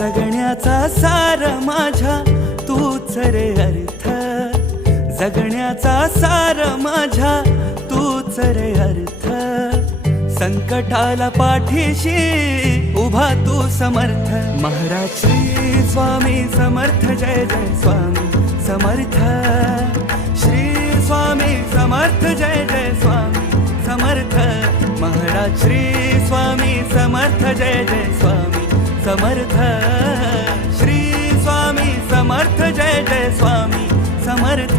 जगण्याचा सार माझ्या तूच रे अर्थ, जगण्याचा सार माझ्या तूच रे अर्थ. संकटाला पाठीशी उभा तू समर्थ. महाराज श्री स्वामी समर्थ, जय जय स्वामी समर्थ. श्री स्वामी समर्थ, जय जय स्वामी समर्थ. महाराज श्री स्वामी समर्थ, जय जय स्वामी समर्थ. श्री स्वामी समर्थ, जय जय स्वामी समर्थ.